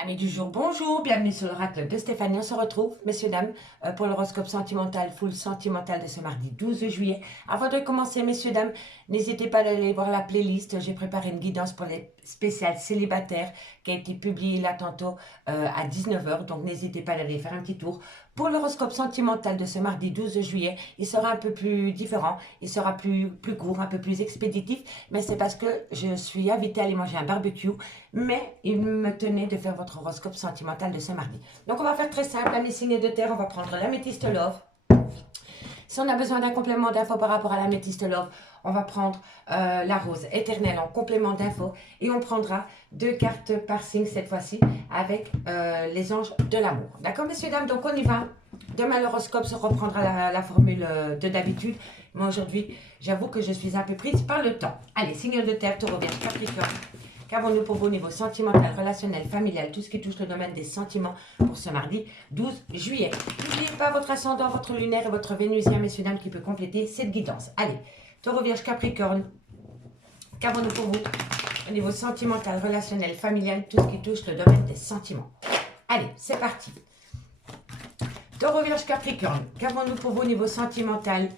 Amis du jour, bonjour, bienvenue sur l'oracle de Stéphanie. On se retrouve, messieurs, dames, pour l'horoscope sentimental, full sentimental de ce mardi 12 juillet. Avant de commencer, messieurs, dames, n'hésitez pas à aller voir la playlist. J'ai préparé une guidance pour les spéciales célibataires qui a été publiée là tantôt à 19h. Donc, n'hésitez pas à aller faire un petit tour. Pour l'horoscope sentimental de ce mardi 12 juillet, il sera un peu plus différent, il sera plus court, un peu plus expéditif, mais c'est parce que je suis invitée à aller manger un barbecue, mais il me tenait de faire votre horoscope sentimental de ce mardi. Donc on va faire très simple, amis signes de terre, on va prendre l'améthyste love. Si on a besoin d'un complément d'info par rapport à l'améthyste love, on va prendre la rose éternelle en complément d'info et on prendra 2 cartes par signe cette fois-ci avec les anges de l'amour. D'accord, messieurs, dames? Donc on y va. Demain, l'horoscope se reprendra la formule de d'habitude. Mais aujourd'hui, j'avoue que je suis un peu prise par le temps. Allez, signe de terre, taureau, vierge, capricorne. Qu'avons-nous pour vous au niveau sentimental, relationnel, familial, tout ce qui touche le domaine des sentiments pour ce mardi 12 juillet. N'oubliez pas votre ascendant, votre lunaire et votre vénusien, messieurs, dames, qui peut compléter cette guidance. Allez, taureau, vierge, capricorne. Qu'avons-nous pour vous au niveau sentimental, relationnel, familial, tout ce qui touche le domaine des sentiments. Allez, c'est parti. Taureau, vierge, capricorne. Qu'avons-nous pour vous au niveau sentimental,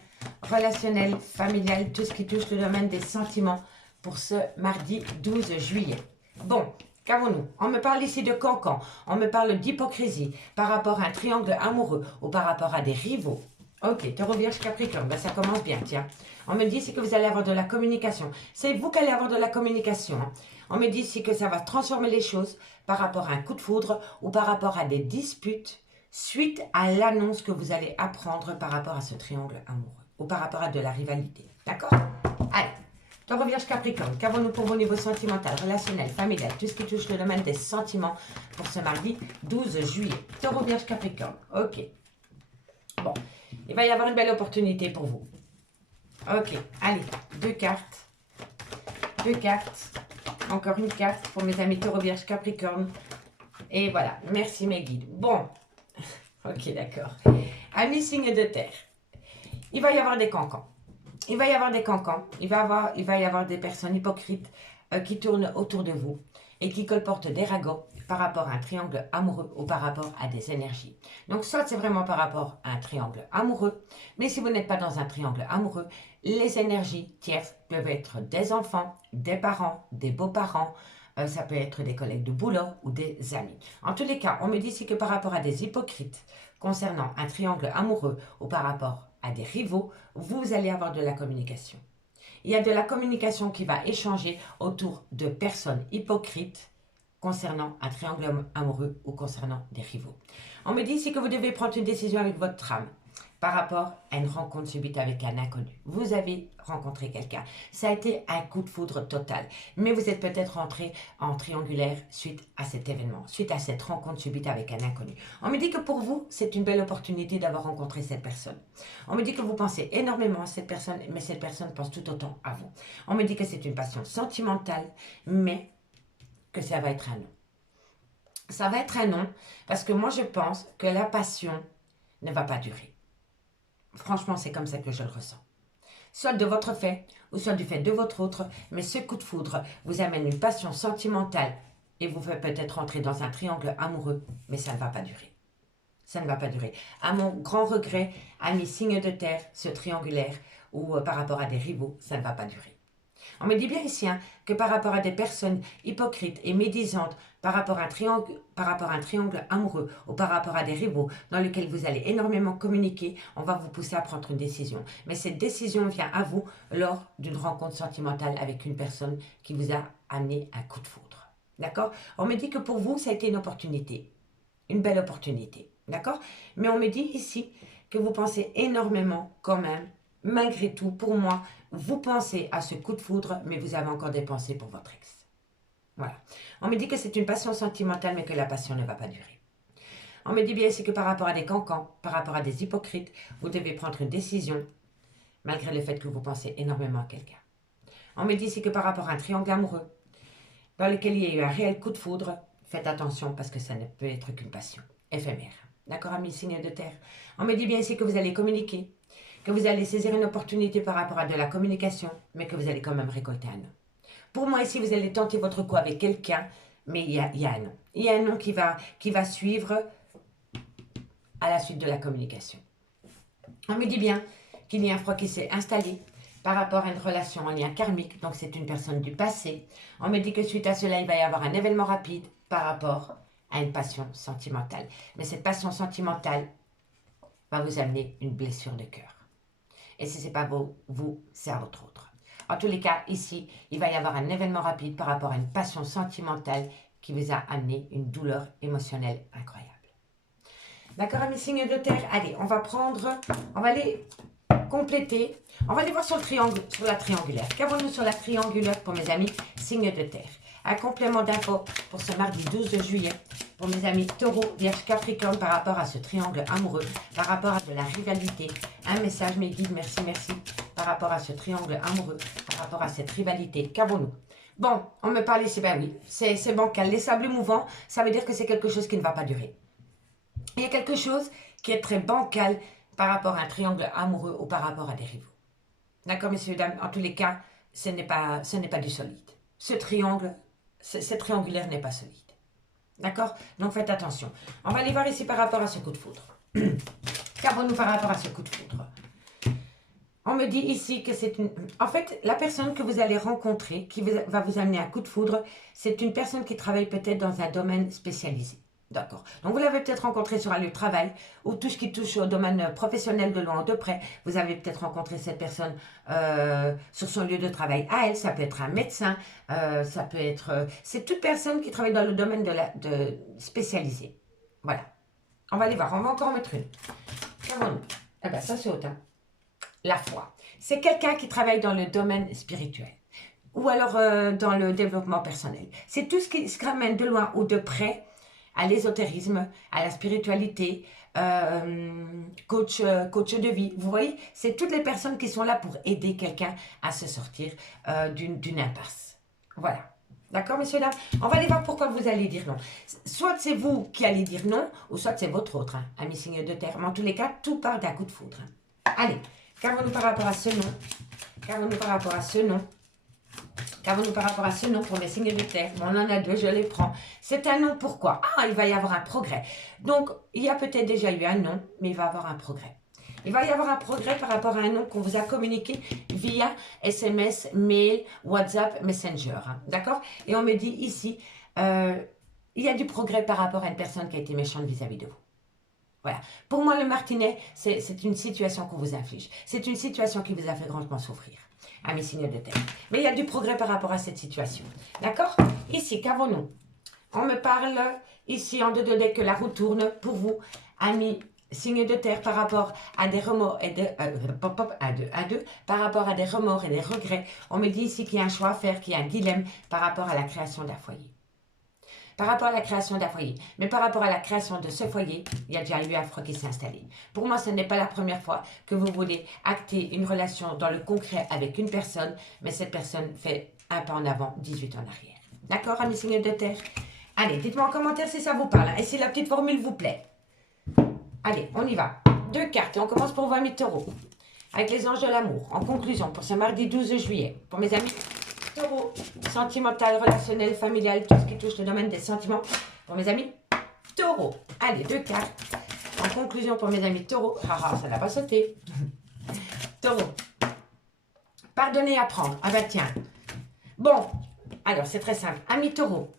relationnel, familial, tout ce qui touche le domaine des sentiments pour ce mardi 12 juillet. Bon, qu'avons-nous? On me parle ici de cancan, on me parle d'hypocrisie par rapport à un triangle amoureux ou par rapport à des rivaux. Ok, taureau, vierge, capricorne, ben ça commence bien, tiens. On me dit ici que vous allez avoir de la communication. C'est vous qui allez avoir de la communication. Hein. On me dit ici que ça va transformer les choses par rapport à un coup de foudre ou par rapport à des disputes suite à l'annonce que vous allez apprendre par rapport à ce triangle amoureux ou par rapport à de la rivalité. D'accord? Allez. Taureau, vierge, capricorne, qu'avons-nous pour vos niveaux sentimental, relationnel, familial, tout ce qui touche le domaine des sentiments pour ce mardi 12 juillet. Taureau, vierge, capricorne, ok. Bon, il va y avoir une belle opportunité pour vous. Ok, allez, 2 cartes. 2 cartes. Encore une carte pour mes amis taureau, vierge, capricorne. Et voilà, merci mes guides. Bon, ok, d'accord. Amis signes de terre, il va y avoir des cancans. Il va y avoir des cancans, il va y avoir des personnes hypocrites qui tournent autour de vous et qui colportent des ragots par rapport à un triangle amoureux ou par rapport à des énergies. Donc soit c'est vraiment par rapport à un triangle amoureux, mais si vous n'êtes pas dans un triangle amoureux, les énergies tierces peuvent être des enfants, des parents, des beaux-parents, ça peut être des collègues de boulot ou des amis. En tous les cas, on me dit ici que par rapport à des hypocrites concernant un triangle amoureux ou par rapport à des rivaux, vous allez avoir de la communication. Il y a de la communication qui va échanger autour de personnes hypocrites concernant un triangle amoureux ou concernant des rivaux. On me dit ici que vous devez prendre une décision avec votre âme par rapport à une rencontre subite avec un inconnu. Vous avez rencontré quelqu'un. Ça a été un coup de foudre total. Mais vous êtes peut-être rentré en triangulaire suite à cet événement, suite à cette rencontre subite avec un inconnu. On me dit que pour vous, c'est une belle opportunité d'avoir rencontré cette personne. On me dit que vous pensez énormément à cette personne, mais cette personne pense tout autant à vous. On me dit que c'est une passion sentimentale, mais que ça va être un non. Ça va être un non, parce que moi je pense que la passion ne va pas durer. Franchement, c'est comme ça que je le ressens. Soit de votre fait, ou soit du fait de votre autre, mais ce coup de foudre vous amène une passion sentimentale et vous fait peut-être entrer dans un triangle amoureux, mais ça ne va pas durer. Ça ne va pas durer. À mon grand regret, à mes signes de terre, ce triangulaire, ou par rapport à des rivaux, ça ne va pas durer. On me dit bien ici que par rapport à des personnes hypocrites et médisantes, par rapport à un triangle amoureux ou par rapport à des rivaux dans lesquels vous allez énormément communiquer, on va vous pousser à prendre une décision. Mais cette décision vient à vous lors d'une rencontre sentimentale avec une personne qui vous a amené un coup de foudre. D'accord? On me dit que pour vous, ça a été une opportunité. Une belle opportunité. D'accord? Mais on me dit ici que vous pensez énormément quand même. Malgré tout, pour moi, vous pensez à ce coup de foudre, mais vous avez encore des pensées pour votre ex. Voilà. On me dit que c'est une passion sentimentale, mais que la passion ne va pas durer. On me dit bien ici que par rapport à des cancans, par rapport à des hypocrites, vous devez prendre une décision, malgré le fait que vous pensez énormément à quelqu'un. On me dit ici que par rapport à un triangle amoureux, dans lequel il y a eu un réel coup de foudre, faites attention parce que ça ne peut être qu'une passion éphémère. D'accord, amis signes de terre? On me dit bien ici que vous allez communiquer, que vous allez saisir une opportunité par rapport à de la communication, mais que vous allez quand même récolter un non. Pour moi, ici, vous allez tenter votre coup avec quelqu'un, mais il y a un non. Il y a un non qui va suivre à la suite de la communication. On me dit bien qu'il y a un froid qui s'est installé par rapport à une relation en lien karmique, donc c'est une personne du passé. On me dit que suite à cela, il va y avoir un événement rapide par rapport à une passion sentimentale. Mais cette passion sentimentale va vous amener une blessure de cœur. Et si ce n'est pas vous, c'est à votre autre. En tous les cas, ici, il va y avoir un événement rapide par rapport à une passion sentimentale qui vous a amené une douleur émotionnelle incroyable. D'accord, mes signes de terre? Allez, on va aller compléter. On va aller voir sur la triangulaire. Qu'avons-nous sur la triangulaire pour mes amis signes de terre? Un complément d'info pour ce mardi 12 juillet pour mes amis Taureau, Vierge, Capricorne par rapport à ce triangle amoureux, par rapport à de la rivalité. Un message, mes guides, merci, merci, par rapport à ce triangle amoureux, par rapport à cette rivalité. Qu'avons-nous? Bon, on me parle ici, ben oui, c'est bancal. Les sables mouvants, ça veut dire que c'est quelque chose qui ne va pas durer. Il y a quelque chose qui est très bancal par rapport à un triangle amoureux ou par rapport à des rivaux. D'accord, messieurs, dames? En tous les cas, ce n'est pas du solide. Ce triangulaire n'est pas solide. D'accord? Donc faites attention. On va aller voir ici par rapport à ce coup de foudre. Qu'avons-nous par rapport à ce coup de foudre? On me dit ici que c'est une... En fait, la personne que vous allez rencontrer, qui va vous amener un coup de foudre, c'est une personne qui travaille peut-être dans un domaine spécialisé. D'accord. Donc, vous l'avez peut-être rencontré sur un lieu de travail ou tout ce qui touche au domaine professionnel de loin ou de près. Vous avez peut-être rencontré cette personne sur son lieu de travail. À elle, ça peut être un médecin, ça peut être... c'est toute personne qui travaille dans le domaine spécialisé. Voilà. On va aller voir. On va encore en mettre une. Qu'avons-nous? Eh bien, ça, c'est autant. La foi. C'est quelqu'un qui travaille dans le domaine spirituel ou alors dans le développement personnel. C'est tout ce qui se ramène de loin ou de près à l'ésotérisme, à la spiritualité, coach de vie. Vous voyez, c'est toutes les personnes qui sont là pour aider quelqu'un à se sortir d'une impasse. Voilà. D'accord, messieurs, dames? On va aller voir pourquoi vous allez dire non. Soit c'est vous qui allez dire non, ou soit c'est votre autre, hein, ami signe de terre. Mais en tous les cas, tout part d'un coup de foudre. Hein. Allez, qu'avons-nous par rapport à ce non? Qu'avons-nous par rapport à ce non? Qu'avons-nous par rapport à ce nom pour mes signes de terre? On en a deux, je les prends. C'est un nom, pourquoi? Ah, il va y avoir un progrès. Donc, il y a peut-être déjà eu un nom, mais il va y avoir un progrès. Il va y avoir un progrès par rapport à un nom qu'on vous a communiqué via SMS, mail, WhatsApp, Messenger. Hein, d'accord? Et on me dit ici, il y a du progrès par rapport à une personne qui a été méchante vis-à-vis de vous. Voilà. Pour moi, le martinet, c'est une situation qu'on vous inflige. C'est une situation qui vous a fait grandement souffrir. Amis signes de terre. Mais il y a du progrès par rapport à cette situation. D'accord? Ici, qu'avons-nous? On me parle ici en 2 de deck que la roue tourne pour vous, amis signes de terre, par rapport à des remords et par rapport à des remords et des regrets. On me dit ici qu'il y a un choix à faire, qu'il y a un dilemme par rapport à la création d'un foyer. Par rapport à la création d'un foyer. Mais par rapport à la création de ce foyer, il y a déjà eu un froid qui s'est installé. Pour moi, ce n'est pas la première fois que vous voulez acter une relation dans le concret avec une personne, mais cette personne fait un pas en avant, 18 en arrière. D'accord, amis signes de terre? Allez, dites-moi en commentaire si ça vous parle et si la petite formule vous plaît. Allez, on y va. 2 cartes et on commence pour vous, amis taureaux. Avec les anges de l'amour. En conclusion, pour ce mardi 12 juillet, pour mes amis Taureau, sentimental, relationnel, familial, tout ce qui touche le domaine des sentiments. Pour mes amis Taureau. Allez, 2 cartes. En conclusion, pour mes amis Taureau. Haha, ça n'a pas sauté. Taureau. Pardonner et apprendre. Ah bah tiens. Bon, alors c'est très simple. Amis Taureau,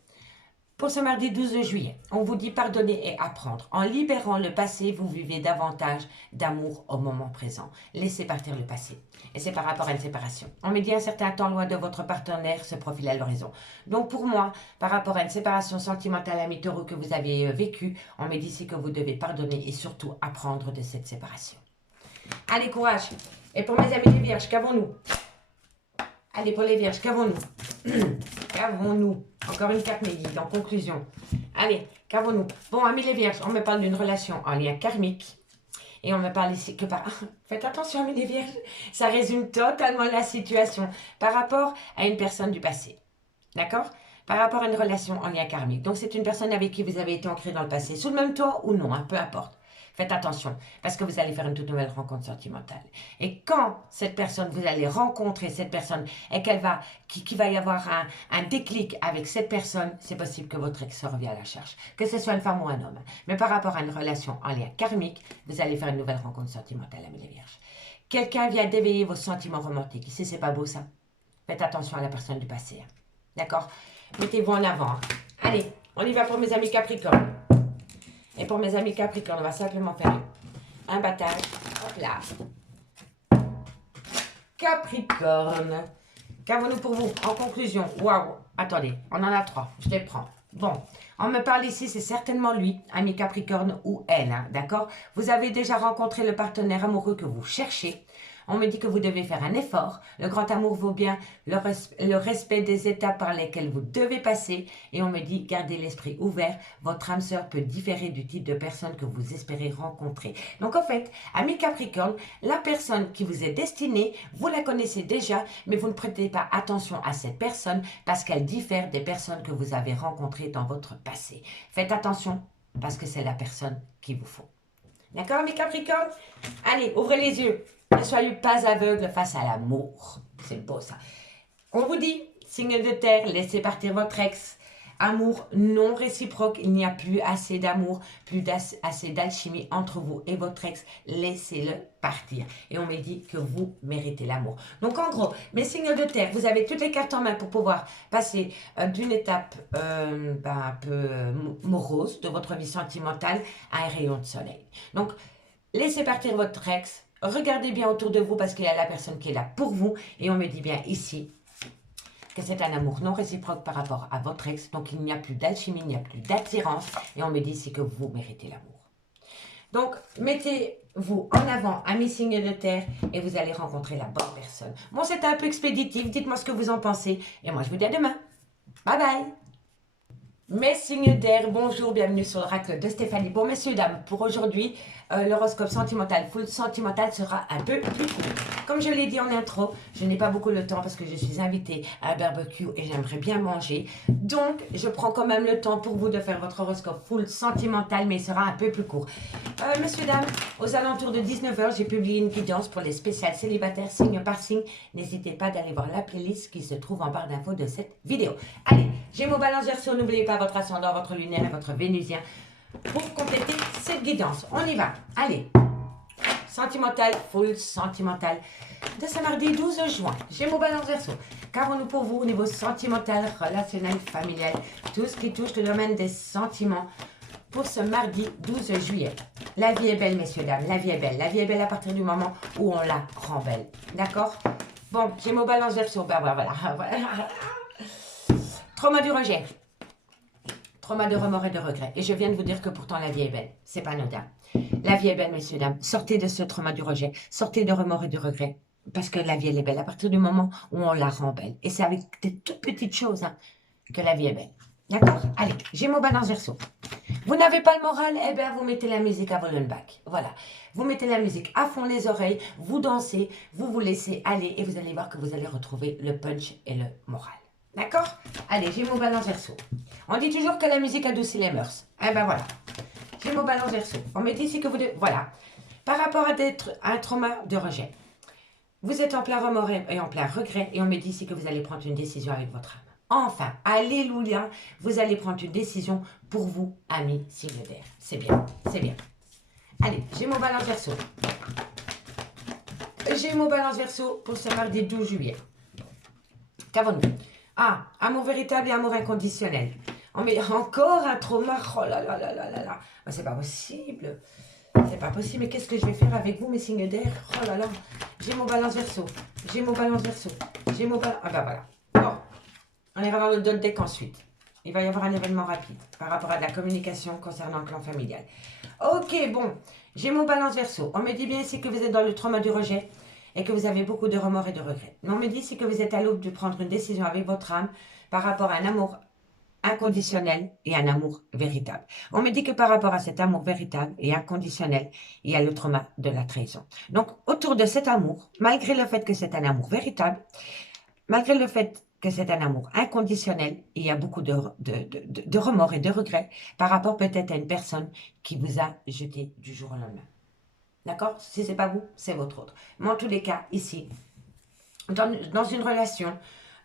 pour ce mardi 12 juillet, on vous dit pardonner et apprendre. En libérant le passé, vous vivez davantage d'amour au moment présent. Laissez partir le passé. Et c'est par rapport à une séparation. On me dit un certain temps loin de votre partenaire se profile à l'horizon. Donc pour moi, par rapport à une séparation sentimentale, ami taureau, que vous avez vécue, on me dit ici que vous devez pardonner et surtout apprendre de cette séparation. Allez, courage. Et pour mes amis les vierges, qu'avons-nous? Allez, pour les vierges, qu'avons-nous? Qu'avons-nous? Encore une carte, mes guides, en conclusion. Allez, qu'avons-nous? Bon, amis les vierges, on me parle d'une relation en lien karmique. Et on me parle ici que par... Faites attention, amis les vierges, ça résume totalement la situation par rapport à une personne du passé. D'accord? Par rapport à une relation en lien karmique. Donc, c'est une personne avec qui vous avez été ancré dans le passé, sous le même toit ou non, hein, peu importe. Faites attention, parce que vous allez faire une toute nouvelle rencontre sentimentale. Et quand cette personne, vous allez rencontrer cette personne et qu'il va y avoir un déclic avec cette personne, c'est possible que votre ex revienne à la charge, que ce soit une femme ou un homme. Mais par rapport à une relation en lien karmique, vous allez faire une nouvelle rencontre sentimentale, amis les vierges. Quelqu'un vient d'éveiller vos sentiments romantiques. Ici, c'est pas beau ça. Faites attention à la personne du passé. Hein. D'accord? Mettez-vous en avant. Allez, on y va pour mes amis Capricorne. Et pour mes amis Capricorne, on va simplement faire un battage. Hop là. Capricorne. Qu'avons-nous pour vous? En conclusion, waouh. Attendez, on en a 3. Je les prends. Bon, on me parle ici, c'est certainement lui, ami Capricorne ou elle, hein, d'accord? Vous avez déjà rencontré le partenaire amoureux que vous cherchez. On me dit que vous devez faire un effort. Le grand amour vaut bien le respect des étapes par lesquelles vous devez passer. Et on me dit, gardez l'esprit ouvert. Votre âme sœur peut différer du type de personne que vous espérez rencontrer. Donc en fait, ami Capricorne, la personne qui vous est destinée, vous la connaissez déjà, mais vous ne prêtez pas attention à cette personne parce qu'elle diffère des personnes que vous avez rencontrées dans votre passé. Faites attention parce que c'est la personne qu'il vous faut. D'accord, mes Capricornes? Allez, ouvrez les yeux. Ne soyez pas aveugles face à l'amour. C'est beau ça. On vous dit, signe de terre, laissez partir votre ex. Amour non réciproque, il n'y a plus assez d'amour, plus assez d'alchimie entre vous et votre ex. Laissez-le partir. Et on me dit que vous méritez l'amour. Donc en gros, mes signes de terre, vous avez toutes les cartes en main pour pouvoir passer d'une étape un peu morose de votre vie sentimentale à un rayon de soleil. Donc, laissez partir votre ex. Regardez bien autour de vous parce qu'il y a la personne qui est là pour vous. Et on me dit bien ici que c'est un amour non réciproque par rapport à votre ex. Donc, il n'y a plus d'alchimie, il n'y a plus d'attirance. Et on me dit ici que vous méritez l'amour. Donc, mettez-vous en avant à mes signes de terre et vous allez rencontrer la bonne personne. Bon, c'était un peu expéditif. Dites-moi ce que vous en pensez. Et moi, je vous dis à demain. Bye bye. Mes signes d'air, bonjour, bienvenue sur l'oracle de Stéphanie. Bon, messieurs, dames, pour aujourd'hui, l'horoscope sentimental, full sentimental sera un peu plus court. Comme je l'ai dit en intro, je n'ai pas beaucoup de temps parce que je suis invitée à un barbecue et j'aimerais bien manger. Donc, je prends quand même le temps pour vous de faire votre horoscope full sentimental, mais il sera un peu plus court. Messieurs, dames, aux alentours de 19 h, j'ai publié une guidance pour les spéciales célibataires, signe par signe. N'hésitez pas d'aller voir la playlist qui se trouve en barre d'infos de cette vidéo. Allez, Gémeaux, Balance, Verseau, n'oubliez pas votre ascendant, votre lunaire et votre vénusien pour compléter cette guidance. On y va. Allez. Sentimental, full sentimental de ce mardi 12 juin. Gémeaux, Balance, Verseau. Qu'avons-nous pour vous au niveau sentimental, relationnel, familial, tout ce qui touche le domaine des sentiments pour ce mardi 12 juillet. La vie est belle, messieurs, dames. La vie est belle. La vie est belle à partir du moment où on la rend belle. D'accord? Bon, Gémeaux, Balance, Verseau. Ben voilà. Trauma du rejet. Trauma de remords et de regrets. Et je viens de vous dire que pourtant la vie est belle. C'est pas anodin. La vie est belle, messieurs, dames. Sortez de ce trauma du rejet. Sortez de remords et de regrets. Parce que la vie, elle est belle à partir du moment où on la rend belle. Et c'est avec des toutes petites choses que la vie est belle. D'accord? Allez, Gémeaux, Balance, Verseau. Vous n'avez pas le moral? Eh bien, vous mettez la musique à Vollenbach. Voilà. Vous mettez la musique à fond les oreilles, vous dansez, vous vous laissez aller et vous allez voir que vous allez retrouver le punch et le moral. D'accord? Allez, Gémeaux, Balance, Verseau. On dit toujours que la musique adoucit les mœurs. Eh ben voilà. Gémeaux, Balance, Verseau. On me dit ici que vous devez... Voilà. Par rapport à un trauma de rejet, vous êtes en plein remords et en plein regret et on me dit ici que vous allez prendre une décision avec votre âme. Enfin, alléluia, vous allez prendre une décision pour vous, amis signe d'air. C'est bien, c'est bien. Allez, Gémeaux, Balance, Verseau. Gémeaux, Balance, Verseau pour ce mardi 12 juillet. Qu'avons-nous? Ah, amour véritable et amour inconditionnel. Oh, mais encore un trauma. Oh là là là là là là. Oh, c'est pas possible. C'est pas possible. Mais qu'est-ce que je vais faire avec vous, mes signes d'air? Oh là là. Gémeaux, Balance, Verseau. Gémeaux, Balance, Verseau. Gémeaux, Balance... Ah bah voilà. Bon. On ira voir le dot deck ensuite. Il va y avoir un événement rapide par rapport à de la communication concernant le clan familial. Ok, bon. Gémeaux, Balance, Verseau. On me dit bien ici que vous êtes dans le trauma du rejet et que vous avez beaucoup de remords et de regrets. Mais on me dit ici que vous êtes à l'aube de prendre une décision avec votre âme par rapport à un amour inconditionnel et un amour véritable. On me dit que par rapport à cet amour véritable et inconditionnel, il y a le trauma de la trahison. Donc, autour de cet amour, malgré le fait que c'est un amour véritable, malgré le fait que c'est un amour inconditionnel et il y a beaucoup de remords et de regrets par rapport peut-être à une personne qui vous a jeté du jour au lendemain. D'accord? Si ce n'est pas vous, c'est votre autre. Mais en tous les cas, ici, dans une relation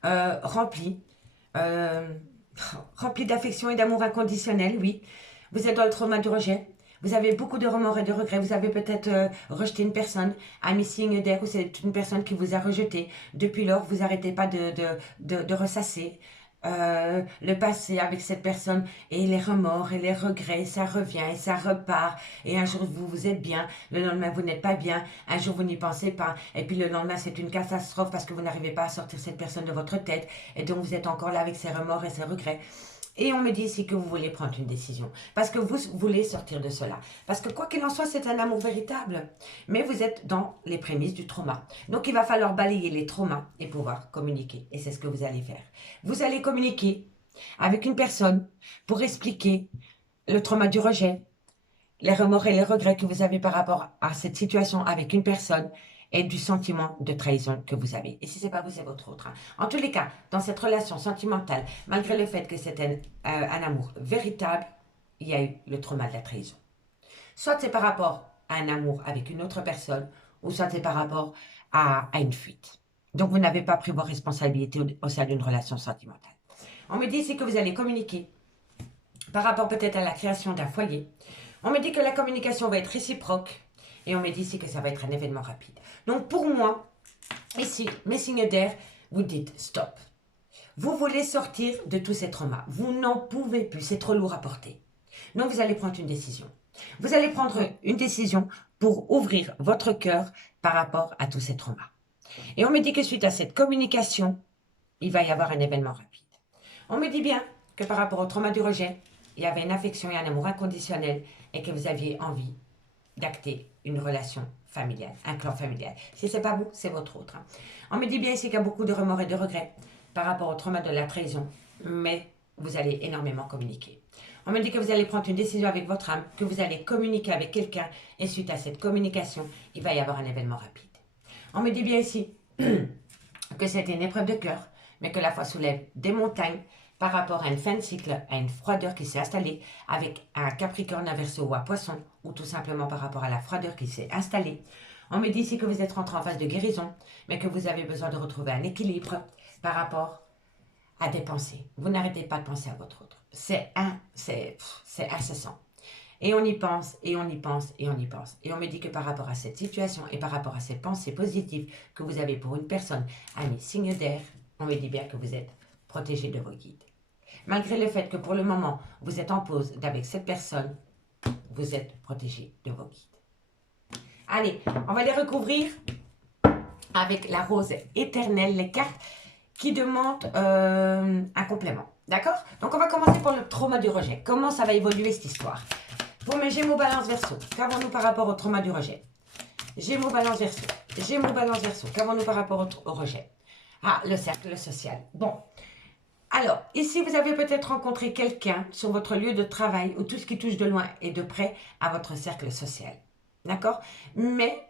remplie, euh, remplie d'affection et d'amour inconditionnel, oui, vous êtes dans le trauma du rejet, vous avez beaucoup de remords et de regrets, vous avez peut-être rejeté une personne, un missing there, ou c'est une personne qui vous a rejeté. Depuis lors, vous n'arrêtez pas de ressasser le passé avec cette personne et les remords et les regrets, ça revient et ça repart. Et un jour, vous êtes bien, le lendemain, vous n'êtes pas bien, un jour, vous n'y pensez pas. Et puis le lendemain, c'est une catastrophe parce que vous n'arrivez pas à sortir cette personne de votre tête. Et donc, vous êtes encore là avec ces remords et ces regrets. Et on me dit ici que vous voulez prendre une décision. Parce que vous voulez sortir de cela. Parce que quoi qu'il en soit, c'est un amour véritable. Mais vous êtes dans les prémices du trauma. Donc il va falloir balayer les traumas et pouvoir communiquer. Et c'est ce que vous allez faire. Vous allez communiquer avec une personne pour expliquer le trauma du rejet, les remords et les regrets que vous avez par rapport à cette situation avec une personne et du sentiment de trahison que vous avez. Et si ce n'est pas vous, c'est votre autre. Hein. En tous les cas, dans cette relation sentimentale, malgré le fait que c'est un amour véritable, il y a eu le trauma de la trahison. Soit c'est par rapport à un amour avec une autre personne, ou soit c'est par rapport à une fuite. Donc vous n'avez pas pris vos responsabilités au sein d'une relation sentimentale. On me dit ici que vous allez communiquer par rapport peut-être à la création d'un foyer. On me dit que la communication va être réciproque. Et on me dit ici que ça va être un événement rapide. Donc pour moi, ici, mes signes d'air, vous dites stop. Vous voulez sortir de tous ces traumas. Vous n'en pouvez plus, c'est trop lourd à porter. Donc vous allez prendre une décision. Vous allez prendre une décision pour ouvrir votre cœur par rapport à tous ces traumas. Et on me dit que suite à cette communication, il va y avoir un événement rapide. On me dit bien que par rapport au trauma du rejet, il y avait une affection et un amour inconditionnel et que vous aviez envie d'acter une relation familiale, un clan familial. Si ce n'est pas vous, c'est votre autre. Hein. On me dit bien ici qu'il y a beaucoup de remords et de regrets par rapport au trauma de la trahison, mais vous allez énormément communiquer. On me dit que vous allez prendre une décision avec votre âme, que vous allez communiquer avec quelqu'un, et suite à cette communication, il va y avoir un événement rapide. On me dit bien ici que c'était une épreuve de cœur, mais que la foi soulève des montagnes par rapport à une fin de cycle, à une froideur qui s'est installée avec un Capricorne, un Verseau ou un Poisson, ou tout simplement par rapport à la froideur qui s'est installée. On me dit ici que vous êtes rentré en phase de guérison, mais que vous avez besoin de retrouver un équilibre par rapport à des pensées. Vous n'arrêtez pas de penser à votre autre. C'est incessant. Et on y pense, et on y pense, et on y pense. Et on me dit que par rapport à cette situation et par rapport à ces pensées positives que vous avez pour une personne, ami signe d'air, on me dit bien que vous êtes protégé de vos guides. Malgré le fait que pour le moment, vous êtes en pause avec cette personne, vous êtes protégé de vos guides. Allez, on va les recouvrir avec la rose éternelle, les cartes qui demandent un complément. D'accord? Donc, on va commencer par le trauma du rejet. Comment ça va évoluer cette histoire? Pour mes Gémeaux, Balance, Verseau, qu'avons-nous par rapport au trauma du rejet? Gémeaux, Balance, Verseau. Gémeaux, Balance, Verseau, qu'avons-nous par rapport au rejet? Ah, le cercle social. Bon. Alors, ici, vous avez peut-être rencontré quelqu'un sur votre lieu de travail ou tout ce qui touche de loin et de près à votre cercle social. D'accord? Mais,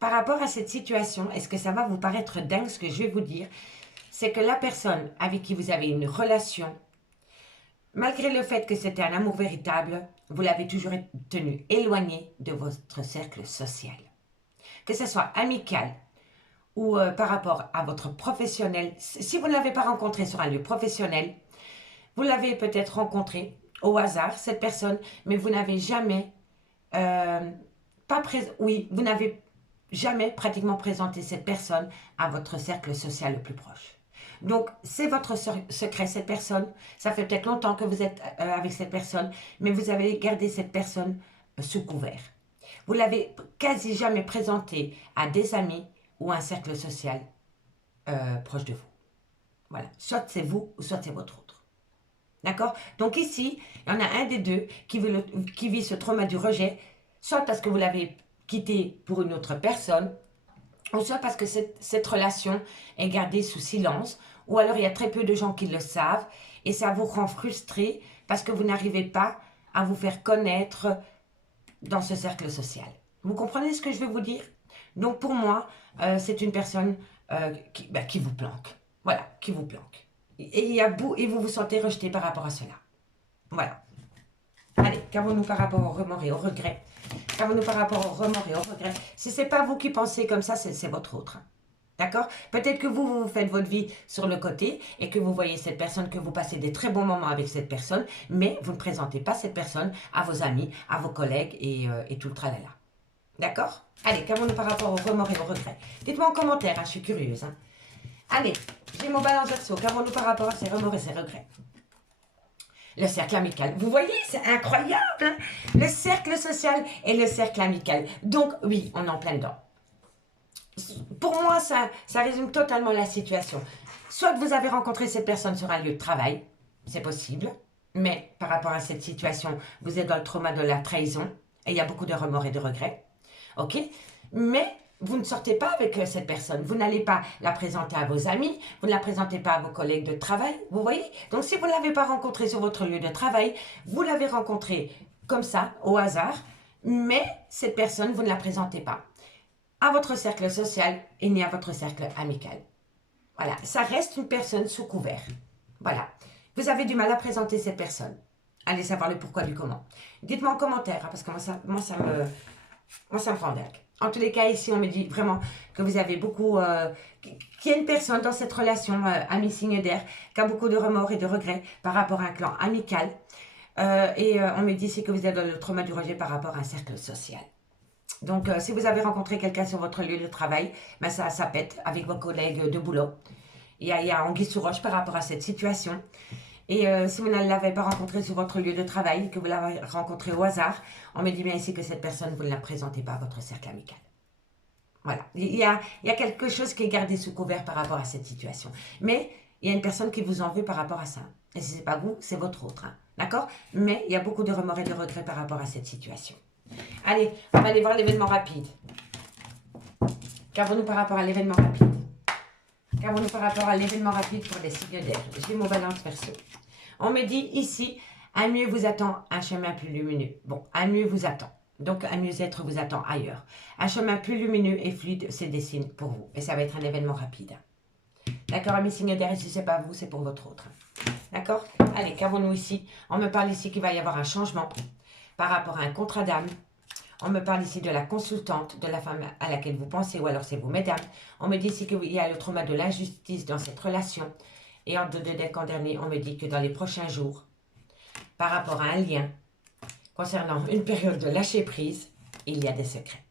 par rapport à cette situation, est-ce que ça va vous paraître dingue ce que je vais vous dire? C'est que la personne avec qui vous avez une relation, malgré le fait que c'était un amour véritable, vous l'avez toujours tenu éloigné de votre cercle social. Que ce soit amical ou par rapport à votre professionnel. Si vous ne l'avez pas rencontré sur un lieu professionnel, vous l'avez peut-être rencontré au hasard, cette personne, mais vous n'avez jamais, vous n'avez jamais pratiquement présenté cette personne à votre cercle social le plus proche. Donc, c'est votre secret, cette personne. Ça fait peut-être longtemps que vous êtes avec cette personne, mais vous avez gardé cette personne sous couvert. Vous l'avez quasi jamais présenté à des amis ou un cercle social proche de vous. Voilà. Soit c'est vous, ou soit c'est votre autre. D'accord? Donc ici, il y en a un des deux qui vit ce trauma du rejet, soit parce que vous l'avez quitté pour une autre personne, ou soit parce que cette relation est gardée sous silence, ou alors il y a très peu de gens qui le savent, et ça vous rend frustré parce que vous n'arrivez pas à vous faire connaître dans ce cercle social. Vous comprenez ce que je veux vous dire? Donc pour moi, c'est une personne qui vous planque. voilà, qui vous planque. Et vous vous sentez rejeté par rapport à cela. Voilà. Allez, qu'avons-nous par rapport au remords et au regret? Qu'avons-nous par rapport au remords et au regret? Si ce n'est pas vous qui pensez comme ça, c'est votre autre. D'accord? Peut-être que vous faites votre vie sur le côté et que vous voyez cette personne, que vous passez des très bons moments avec cette personne, mais vous ne présentez pas cette personne à vos amis, à vos collègues et tout le tralala. D'accord? Allez, qu'avons-nous par rapport au remords et au regret? Dites-moi en commentaire, hein, je suis curieuse. Hein. Allez, j'ai mon balance verso. Qu'avons-nous par rapport à ces remords et ces regrets? Le cercle amical. Vous voyez, c'est incroyable. Hein? Le cercle social et le cercle amical. Donc, oui, on est en plein dedans. Pour moi, ça résume totalement la situation. Soit vous avez rencontré cette personne sur un lieu de travail, c'est possible, mais par rapport à cette situation, vous êtes dans le trauma de la trahison, et il y a beaucoup de remords et de regrets, ok? Mais vous ne sortez pas avec cette personne, vous n'allez pas la présenter à vos amis, vous ne la présentez pas à vos collègues de travail, vous voyez? Donc si vous ne l'avez pas rencontré sur votre lieu de travail, vous l'avez rencontré comme ça, au hasard, mais cette personne, vous ne la présentez pas à votre cercle social et ni à votre cercle amical. Voilà, ça reste une personne sous couvert. Voilà, vous avez du mal à présenter cette personne. Allez savoir le pourquoi du comment. Dites-moi en commentaire, hein, parce que moi ça me prend dingue. En tous les cas, ici, on me dit vraiment que vous avez beaucoup... qu'il y a une personne dans cette relation, ami signe d'air, qui a beaucoup de remords et de regrets par rapport à un clan amical. On me dit ici que vous êtes dans le trauma du rejet par rapport à un cercle social. Donc, si vous avez rencontré quelqu'un sur votre lieu de travail, ben ça pète avec vos collègues de boulot. Il y a anguille sous roche par rapport à cette situation. Et si vous ne l'avez pas rencontré sur votre lieu de travail, que vous l'avez rencontré au hasard, on me dit bien ici que cette personne, vous ne la présentez pas à votre cercle amical. Voilà. Il y a quelque chose qui est gardé sous couvert par rapport à cette situation. Mais il y a une personne qui vous en veut par rapport à ça. Et si ce n'est pas vous, c'est votre autre. Hein. D'accord? Mais il y a beaucoup de remords et de regrets par rapport à cette situation. Allez, on va aller voir l'événement rapide. Qu'avons-nous par rapport à l'événement rapide? Qu'avons-nous par rapport à l'événement rapide pour les signes d'air? J'ai mon balance perso. On me dit ici, un mieux vous attend, un chemin plus lumineux. Bon, un mieux vous attend. Donc, un mieux-être vous attend ailleurs. Un chemin plus lumineux et fluide se dessine pour vous. Et ça va être un événement rapide. D'accord, amis signes d'air, et si ce n'est pas vous, c'est pour votre autre. D'accord? Allez, qu'avons-nous ici? On me parle ici qu'il va y avoir un changement par rapport à un contrat d'âme. On me parle ici de la consultante, de la femme à laquelle vous pensez, ou alors c'est vous, mesdames. On me dit ici qu'il y a le trauma de l'injustice dans cette relation. Et en dernier, on me dit que dans les prochains jours, par rapport à un lien concernant une période de lâcher prise, il y a des secrets.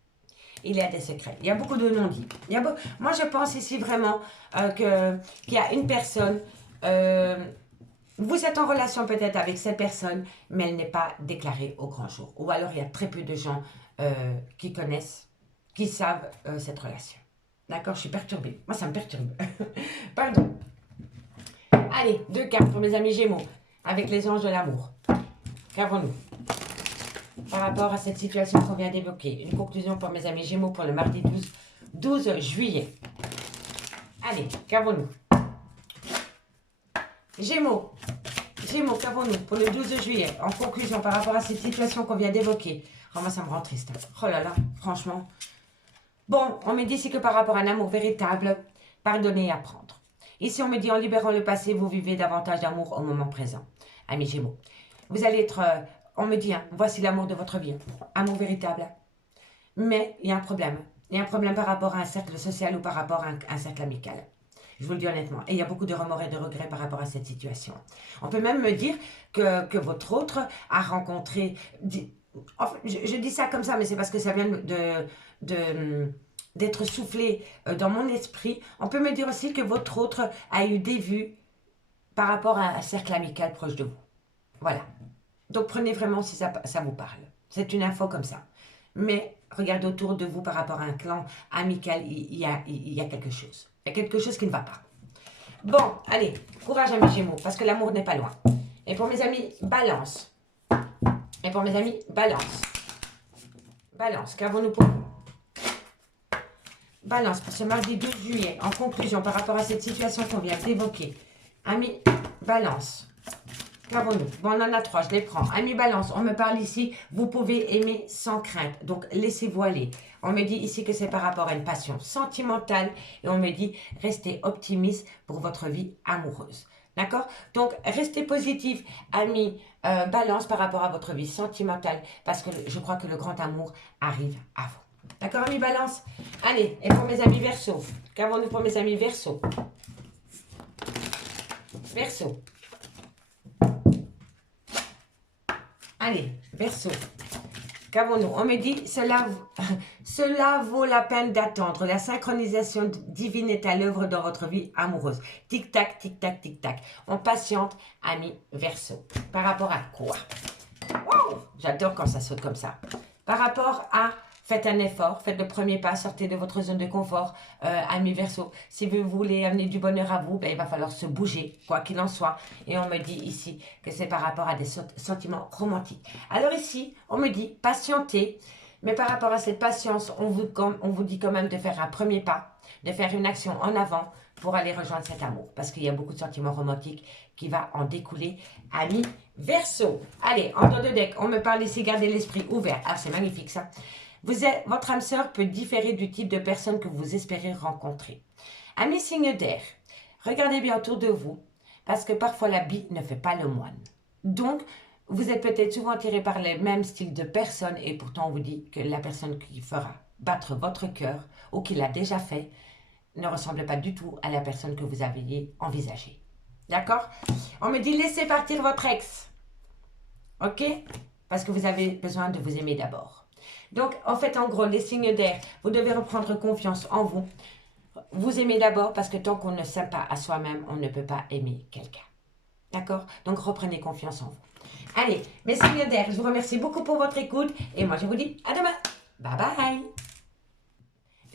Il y a des secrets. Il y a beaucoup de non-dits. Moi, je pense ici vraiment qu'il y a une personne... vous êtes en relation peut-être avec cette personne, mais elle n'est pas déclarée au grand jour. Ou alors il y a très peu de gens qui connaissent, qui savent cette relation. D'accord, je suis perturbée. Moi, ça me perturbe. Pardon. Allez, 2 cartes pour mes amis Gémeaux, avec les anges de l'amour. Qu'avons-nous par rapport à cette situation qu'on vient d'évoquer? Une conclusion pour mes amis Gémeaux pour le mardi 12 juillet. Allez, qu'avons-nous? Gémeaux, qu'avons-nous pour le 12 juillet? En conclusion, par rapport à cette situation qu'on vient d'évoquer. Oh, moi, ça me rend triste. Oh là là, franchement. Bon, on me dit ici que par rapport à un amour véritable, pardonner et apprendre. Ici, on me dit en libérant le passé, vous vivez davantage d'amour au moment présent. Amis Gémeaux, vous allez être... on me dit, hein, voici l'amour de votre vie. Amour véritable. Mais il y a un problème. Il y a un problème par rapport à un cercle social ou par rapport à un cercle amical. Je vous le dis honnêtement. Et il y a beaucoup de remords et de regrets par rapport à cette situation. On peut même me dire que votre autre a rencontré... Enfin, je dis ça comme ça, mais c'est parce que ça vient d'être soufflé dans mon esprit. On peut me dire aussi que votre autre a eu des vues par rapport à un cercle amical proche de vous. Voilà. Donc prenez vraiment si ça vous parle. C'est une info comme ça. Mais regardez autour de vous par rapport à un clan amical, il y a quelque chose. Il y a quelque chose qui ne va pas. Bon, allez, courage à mes Gémeaux, parce que l'amour n'est pas loin. Et pour mes amis, Balance. Et pour mes amis, Balance. Balance, qu'avons-nous pour vous? Balance, pour ce mardi 12 juillet, en conclusion, par rapport à cette situation qu'on vient d'évoquer. Amis, Balance. Qu'avons-nous? Bon, on en a 3, je les prends. Ami Balance, on me parle ici, vous pouvez aimer sans crainte. Donc, laissez-vous aller. On me dit ici que c'est par rapport à une passion sentimentale. Et on me dit, restez optimiste pour votre vie amoureuse. D'accord? Donc, restez positif, ami Balance, par rapport à votre vie sentimentale. Parce que je crois que le grand amour arrive à vous. D'accord, ami Balance? Allez, et pour mes amis Verseau? Qu'avons-nous pour mes amis Verseau? Verseau. Allez, Verseau. Qu'avons-nous? On me dit, cela vaut la peine d'attendre. La synchronisation divine est à l'œuvre dans votre vie amoureuse. Tic-tac, tic-tac, tic-tac. On patiente, ami Verseau. Par rapport à quoi? Wow, j'adore quand ça saute comme ça. Par rapport à... Faites un effort, faites le premier pas, sortez de votre zone de confort, ami Verseau. Si vous voulez amener du bonheur à vous, ben, il va falloir se bouger, quoi qu'il en soit. Et on me dit ici que c'est par rapport à des sentiments romantiques. Alors ici, on me dit patientez, mais par rapport à cette patience, on vous dit quand même de faire un premier pas, de faire une action en avant pour aller rejoindre cet amour. Parce qu'il y a beaucoup de sentiments romantiques qui va en découler, ami Verseau. Allez, en temps de deck, on me parle ici, gardez l'esprit ouvert. Ah, c'est magnifique ça. Votre âme sœur peut différer du type de personne que vous espérez rencontrer. Amis signe d'air, regardez bien autour de vous, parce que parfois l'habit ne fait pas le moine. Donc, vous êtes peut-être souvent attiré par les mêmes styles de personnes, et pourtant on vous dit que la personne qui fera battre votre cœur, ou qui l'a déjà fait, ne ressemble pas du tout à la personne que vous aviez envisagée. D'accord? On me dit laissez partir votre ex. Ok? Parce que vous avez besoin de vous aimer d'abord. Donc, en fait, en gros, les signes d'air, vous devez reprendre confiance en vous. Vous aimez d'abord parce que tant qu'on ne s'aime pas à soi-même, on ne peut pas aimer quelqu'un. D'accord? Donc, reprenez confiance en vous. Allez, mes signes d'air, je vous remercie beaucoup pour votre écoute. Et moi, je vous dis à demain. Bye bye.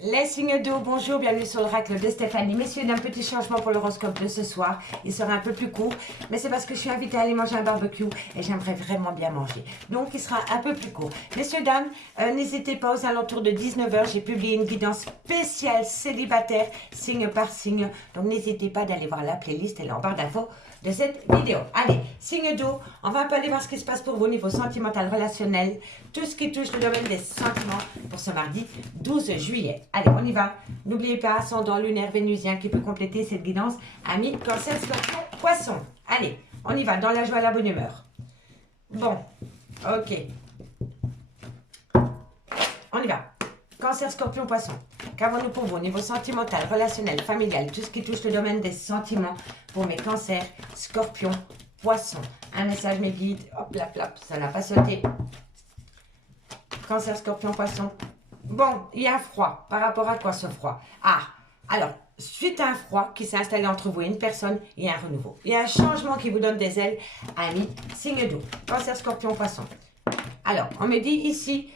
Les signes d'eau, bonjour, bienvenue sur l'oracle de Stéphanie. Messieurs, d'un petit changement pour l'horoscope de ce soir. Il sera un peu plus court, mais c'est parce que je suis invitée à aller manger un barbecue et j'aimerais vraiment bien manger. Donc, il sera un peu plus court. Messieurs, dames, n'hésitez pas, aux alentours de 19 h, j'ai publié une guidance spéciale célibataire, signe par signe. Donc, n'hésitez pas d'aller voir la playlist, elle est en barre d'infos de cette vidéo. Allez, signe d'eau, on va un peu aller voir ce qui se passe pour vous au niveau sentimental, relationnel, tout ce qui touche le domaine des sentiments pour ce mardi 12 juillet. Allez, on y va. N'oubliez pas, ascendant lunaire vénusien qui peut compléter cette guidance. Amis, Cancer, Scorpion, Poisson. Allez, on y va, dans la joie, la bonne humeur. Bon, ok. On y va. Cancer, Scorpion, Poisson. Qu'avons-nous pour vous au niveau sentimental, relationnel, familial, tout ce qui touche le domaine des sentiments pour mes cancers, Scorpion, Poisson. Un message me guide. Hop, là, ça n'a pas sauté. Cancer, Scorpion, Poisson. Bon, il y a un froid. Par rapport à quoi ce froid? Ah, alors, suite à un froid qui s'est installé entre vous et une personne, il y a un renouveau. Il y a un changement qui vous donne des ailes. Amis, signe d'eau. Cancer, Scorpion, Poisson. Alors, on me dit ici...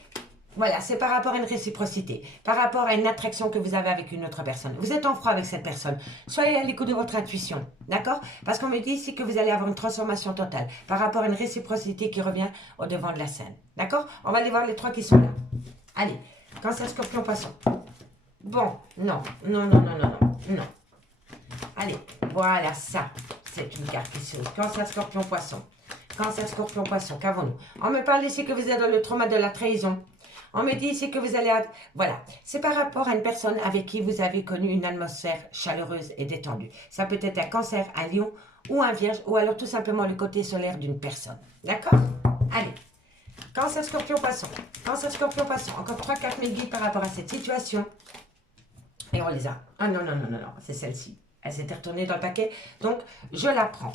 Voilà, c'est par rapport à une réciprocité, par rapport à une attraction que vous avez avec une autre personne. Vous êtes en froid avec cette personne. Soyez à l'écoute de votre intuition, d'accord? Parce qu'on me dit ici que vous allez avoir une transformation totale par rapport à une réciprocité qui revient au devant de la scène, d'accord? On va aller voir les trois qui sont là. Allez, Cancer, Scorpion, Poisson. Bon, non. Allez, voilà ça. C'est une carte qui s'ouvre. Cancer, Scorpion, Poisson. Cancer, Scorpion, Poisson. Qu'avons-nous? On me parle ici que vous êtes dans le trauma de la trahison. On me dit ici que vous allez... Voilà, c'est par rapport à une personne avec qui vous avez connu une atmosphère chaleureuse et détendue. Ça peut être un Cancer, un Lion ou un Vierge, ou alors tout simplement le côté solaire d'une personne. D'accord? Allez, Cancer, Scorpion, Poisson. Cancer, Scorpion, Poisson. Encore 3-4 000 guides par rapport à cette situation. Et on les a. Ah non, c'est celle-ci. Elle s'était retournée dans le paquet. Donc, je la prends.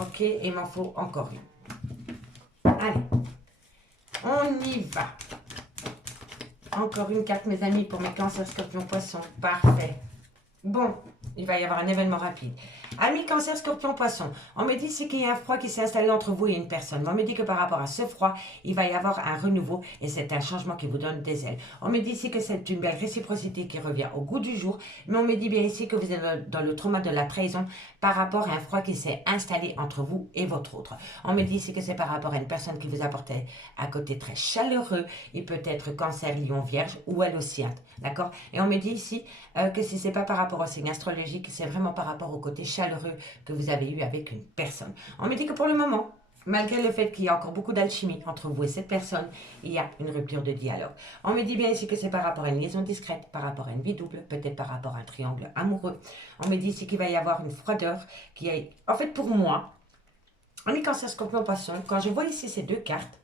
Ok, il m'en faut encore une. Allez, on y va. Encore une carte, mes amis, pour mes cancers, scorpions, poissons. Parfait. Bon, il va y avoir un événement rapide. Amis Cancer, Scorpion, Poisson, on me dit c'est qu'il y a un froid qui s'est installé entre vous et une personne. Mais on me dit que par rapport à ce froid, il va y avoir un renouveau et c'est un changement qui vous donne des ailes. On me dit ici que c'est une belle réciprocité qui revient au goût du jour. Mais on me dit bien ici que vous êtes dans le trauma de la trahison par rapport à un froid qui s'est installé entre vous et votre autre. On me dit ici que c'est par rapport à une personne qui vous apportait un côté très chaleureux. Il peut être Cancer, Lion, Vierge ou elle aussi. D'accord? Et on me dit ici que si c'est pas par rapport au signe astrologique énergéologique, c'est vraiment par rapport au côté chaleureux que vous avez eu avec une personne. On me dit que pour le moment, malgré le fait qu'il y a encore beaucoup d'alchimie entre vous et cette personne, il y a une rupture de dialogue. On me dit bien ici que c'est par rapport à une liaison discrète, par rapport à une vie double, peut-être par rapport à un triangle amoureux. On me dit ici qu'il va y avoir une froideur qui est... En fait, pour moi, on est Cancer, Scorpion, Poisson. Quand je vois ici ces deux cartes,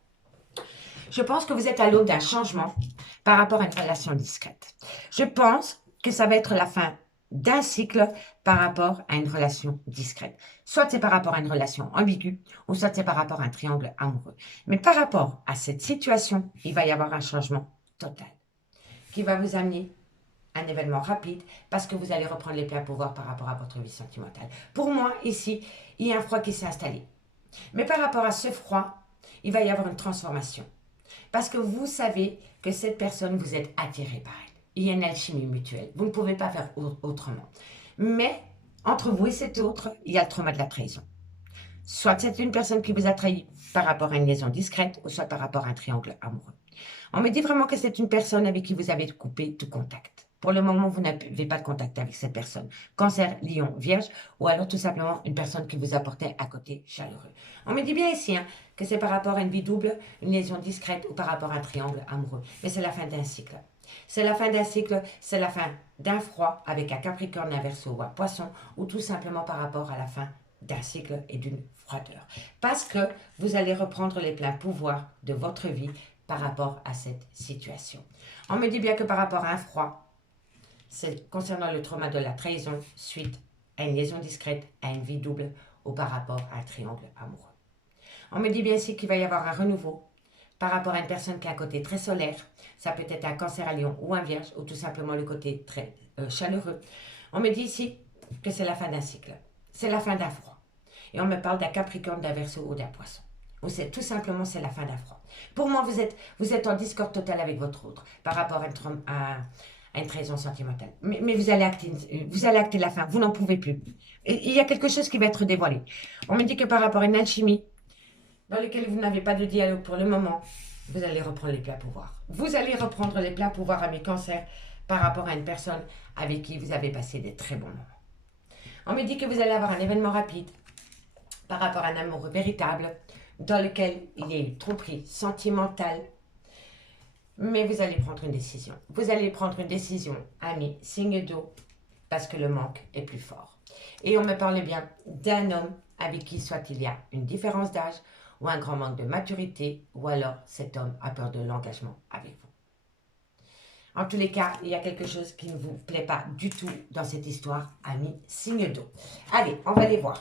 je pense que vous êtes à l'aube d'un changement par rapport à une relation discrète. Je pense que ça va être la fin d'un cycle par rapport à une relation discrète. Soit c'est par rapport à une relation ambiguë, ou soit c'est par rapport à un triangle amoureux. Mais par rapport à cette situation, il va y avoir un changement total qui va vous amener un événement rapide parce que vous allez reprendre les pleins pouvoirs par rapport à votre vie sentimentale. Pour moi, ici, il y a un froid qui s'est installé. Mais par rapport à ce froid, il va y avoir une transformation. Parce que vous savez que cette personne, vous êtes attiré par elle. Il y a une alchimie mutuelle. Vous ne pouvez pas faire autrement. Mais entre vous et cet autre, il y a le trauma de la trahison. Soit c'est une personne qui vous a trahi par rapport à une liaison discrète, ou soit par rapport à un triangle amoureux. On me dit vraiment que c'est une personne avec qui vous avez coupé tout contact. Pour le moment, vous n'avez pas de contact avec cette personne. Cancer, Lion, Vierge, ou alors tout simplement une personne qui vous apportait à côté chaleureux. On me dit bien ici que c'est par rapport à une vie double, une liaison discrète ou par rapport à un triangle amoureux. Mais c'est la fin d'un cycle. C'est la fin d'un cycle, c'est la fin d'un froid avec un Capricorne, un Verseau ou un Poisson, ou tout simplement par rapport à la fin d'un cycle et d'une froideur. Parce que vous allez reprendre les pleins pouvoirs de votre vie par rapport à cette situation. On me dit bien que par rapport à un froid, c'est concernant le trauma de la trahison suite à une liaison discrète, à une vie double ou par rapport à un triangle amoureux. On me dit bien ici qu'il va y avoir un renouveau par rapport à une personne qui a un côté très solaire. Ça peut être un Cancer à Lion ou un Vierge ou tout simplement le côté très chaleureux. On me dit ici que c'est la fin d'un cycle. C'est la fin d'un froid. Et on me parle d'un Capricorne, d'un Verseau ou d'un Poisson. Ou c'est tout simplement c'est la fin d'un froid. Pour moi, vous êtes en discorde total avec votre autre par rapport à une trahison sentimentale. Mais vous allez acter la fin. Vous n'en pouvez plus. Et il y a quelque chose qui va être dévoilé. On me dit que par rapport à une alchimie dans laquelle vous n'avez pas de dialogue pour le moment, vous allez reprendre les pleins pouvoirs. Vous allez reprendre les pleins pouvoirs à mes cancers par rapport à une personne avec qui vous avez passé des très bons moments. On me dit que vous allez avoir un événement rapide par rapport à un amour véritable dans lequel il y a eu tromperie sentimentale, mais vous allez prendre une décision. Vous allez prendre une décision, ami, signe d'eau, parce que le manque est plus fort. Et on me parle bien d'un homme avec qui soit il y a une différence d'âge ou un grand manque de maturité, ou alors cet homme a peur de l'engagement avec vous. En tous les cas, il y a quelque chose qui ne vous plaît pas du tout dans cette histoire, ami, signe d'eau. Allez, on va les voir.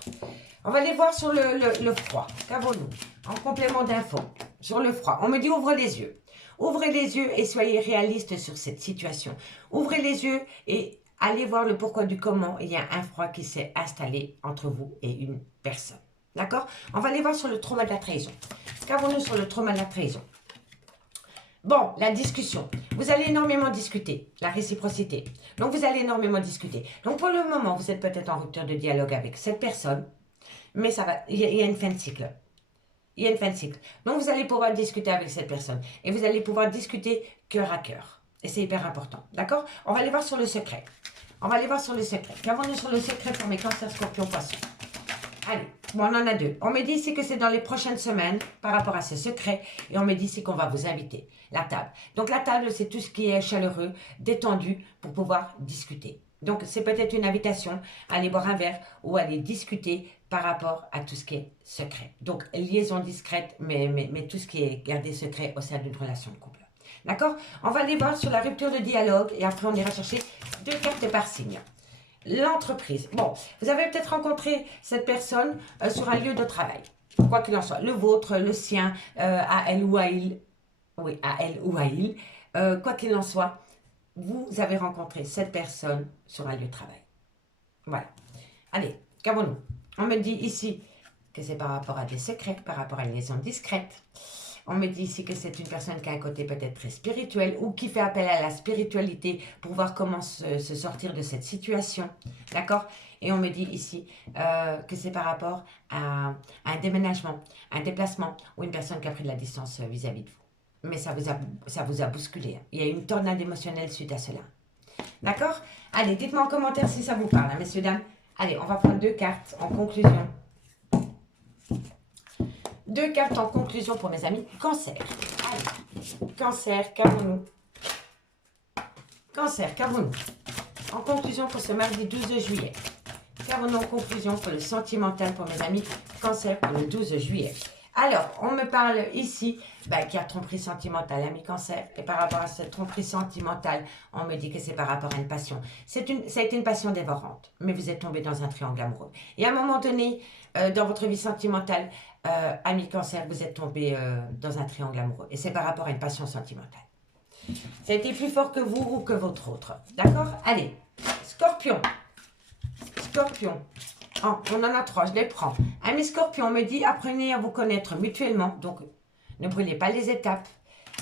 On va les voir sur le froid. Qu'avons-nous? En complément d'infos, sur le froid. On me dit ouvre les yeux. Ouvrez les yeux et soyez réaliste sur cette situation. Ouvrez les yeux et allez voir le pourquoi du comment. Il y a un froid qui s'est installé entre vous et une personne. D'accord? On va aller voir sur le trauma de la trahison. Qu'avons-nous sur le trauma de la trahison? Bon, la discussion. Vous allez énormément discuter, la réciprocité. Donc, vous allez énormément discuter. Donc, pour le moment, vous êtes peut-être en rupture de dialogue avec cette personne, mais ça va, il y a une fin de cycle. Il y a une fin de cycle. Donc, vous allez pouvoir discuter avec cette personne. Et vous allez pouvoir discuter cœur à cœur. Et c'est hyper important. D'accord? On va aller voir sur le secret. On va aller voir sur le secret. Qu'avons-nous sur le secret pour mes cancers, scorpions, poissons? Allez, bon, on en a deux. On me dit ici que c'est dans les prochaines semaines par rapport à ce secret. Et on me dit ici qu'on va vous inviter. La table. Donc, la table, c'est tout ce qui est chaleureux, détendu pour pouvoir discuter. Donc, c'est peut-être une invitation à aller boire un verre ou aller discuter par rapport à tout ce qui est secret. Donc, liaison discrète, mais tout ce qui est gardé secret au sein d'une relation de couple. D'accord? On va aller voir sur la rupture de dialogue et après, on ira chercher 2 cartes par signe. L'entreprise. Bon, vous avez peut-être rencontré cette personne sur un lieu de travail. Quoi qu'il en soit, le vôtre, le sien, à elle ou à il. Oui, à elle ou à il. Quoi qu'il en soit, vous avez rencontré cette personne sur un lieu de travail. Voilà. Allez, qu'avons-nous? On me dit ici que c'est par rapport à des secrets, par rapport à une liaison discrète. On me dit ici que c'est une personne qui a un côté peut-être très spirituel ou qui fait appel à la spiritualité pour voir comment se sortir de cette situation. D'accord? Et on me dit ici que c'est par rapport à un déménagement, un déplacement ou une personne qui a pris de la distance vis-à-vis de vous. Mais ça vous a bousculé. Il y a une tornade émotionnelle suite à cela. D'accord? Allez, dites-moi en commentaire si ça vous parle, hein, messieurs, dames. Allez, on va prendre 2 cartes en conclusion. 2 cartes en conclusion pour mes amis Cancer. Allez, Cancer, qu'avons-nous? Cancer, qu'avons-nous? En conclusion pour ce mardi 12 juillet. Qu'avons-nous en conclusion pour le sentimental pour mes amis Cancer pour le 12 juillet? Alors, on me parle ici qu'il y a tromperie sentimentale, ami Cancer. Et par rapport à cette tromperie sentimentale, on me dit que c'est par rapport à une passion. Ça a été une passion dévorante, mais vous êtes tombé dans un triangle amoureux. Et à un moment donné, dans votre vie sentimentale, ami Cancer, vous êtes tombé dans un triangle amoureux. Et c'est par rapport à une passion sentimentale. Ça a été plus fort que vous ou que votre autre. D'accord? Allez, Scorpion. Scorpion. Oh, on en a 3, je les prends. Ami Scorpion, on me dit, apprenez à vous connaître mutuellement. Donc, ne brûlez pas les étapes.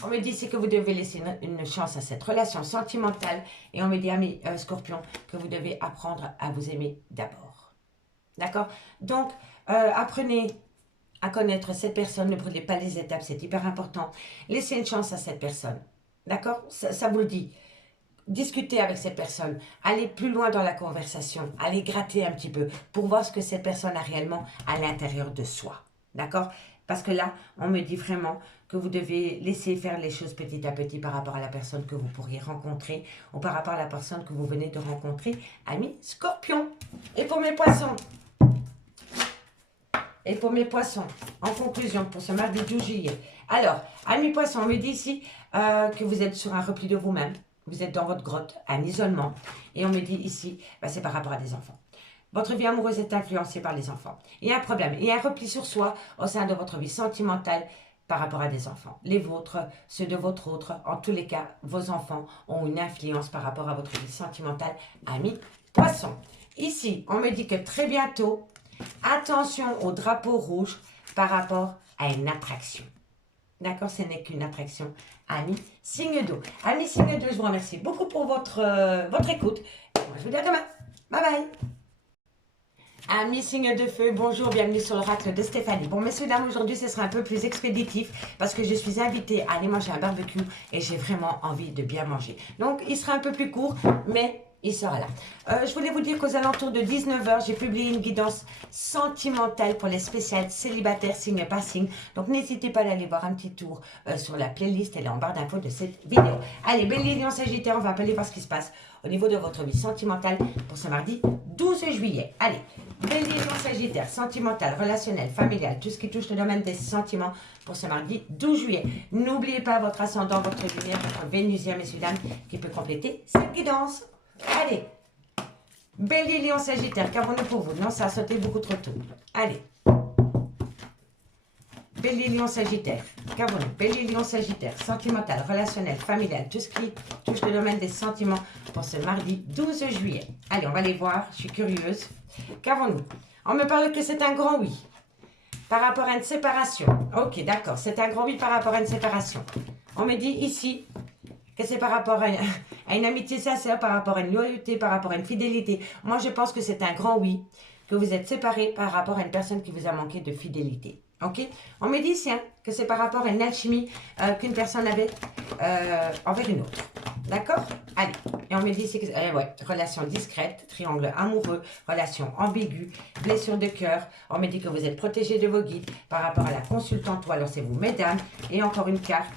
On me dit, c'est que vous devez laisser une chance à cette relation sentimentale. Et on me dit, ami Scorpion, que vous devez apprendre à vous aimer d'abord. D'accord? Donc, apprenez à connaître cette personne. Ne brûlez pas les étapes, c'est hyper important. Laissez une chance à cette personne. D'accord? Ça vous le dit. Discutez avec cette personne, allez plus loin dans la conversation, allez gratter un petit peu pour voir ce que cette personne a réellement à l'intérieur de soi. D'accord? Parce que là, on me dit vraiment que vous devez laisser faire les choses petit à petit par rapport à la personne que vous pourriez rencontrer ou par rapport à la personne que vous venez de rencontrer, ami Scorpion. Et pour mes poissons, en conclusion, pour ce mardi 12 juillet. Alors, ami poisson, on me dit ici que vous êtes sur un repli de vous-même. Vous êtes dans votre grotte, un isolement. Et on me dit ici, c'est par rapport à des enfants. Votre vie amoureuse est influencée par les enfants. Il y a un problème, il y a un repli sur soi au sein de votre vie sentimentale par rapport à des enfants. Les vôtres, ceux de votre autre, en tous les cas, vos enfants ont une influence par rapport à votre vie sentimentale, ami poisson. Ici, on me dit que très bientôt, attention au drapeau rouge par rapport à une attraction. D'accord, ce n'est qu'une attraction. Ami signe d'eau. Ami signe d'eau, je vous remercie beaucoup pour votre écoute. Et moi, je vous dis à demain. Bye bye. Amis signe de feu, bonjour, bienvenue sur l'oracle de Stéphanie. Bon, messieurs, dames, aujourd'hui, ce sera un peu plus expéditif parce que je suis invitée à aller manger un barbecue et j'ai vraiment envie de bien manger. Donc, il sera un peu plus court, mais il sera là. Je voulais vous dire qu'aux alentours de 19 h, j'ai publié une guidance sentimentale pour les spéciales célibataires signe par signe. Donc, n'hésitez pas à aller voir un petit tour sur la playlist. Elle est en barre d'infos de cette vidéo. Allez, Bélier, Lion, Sagittaire, on va aller voir ce qui se passe au niveau de votre vie sentimentale pour ce mardi 12 juillet. Allez, Bélier, Lion, Sagittaire, sentimental, relationnel, familial, tout ce qui touche le domaine des sentiments pour ce mardi 12 juillet. N'oubliez pas votre ascendant, votre lumière, votre Vénusien, messieurs, dames, qui peut compléter cette guidance. Allez, Bélier, Lion, Sagittaire, qu'avons-nous pour vous? Non, ça a sauté beaucoup trop tôt. Allez. Bélier, Lion, Sagittaire, qu'avons-nous? Bélier, Lion, Sagittaire, sentimental, relationnel, familial, tout ce qui touche le domaine des sentiments pour ce mardi 12 juillet. Allez, on va les voir, je suis curieuse. Qu'avons-nous? On me parle que c'est un grand oui par rapport à une séparation. Ok, d'accord, c'est un grand oui par rapport à une séparation. On me dit ici que c'est par rapport à une amitié sincère, par rapport à une loyauté, par rapport à une fidélité. Moi, je pense que c'est un grand oui, que vous êtes séparés par rapport à une personne qui vous a manqué de fidélité. Ok? On me dit ici que c'est par rapport à une alchimie qu'une personne avait envers une autre. D'accord? Allez. Et on me dit ici que relation discrète, triangle amoureux, relation ambiguë, blessure de cœur. On me dit que vous êtes protégé de vos guides par rapport à la consultante ou alors c'est vous, mesdames. Et encore une carte.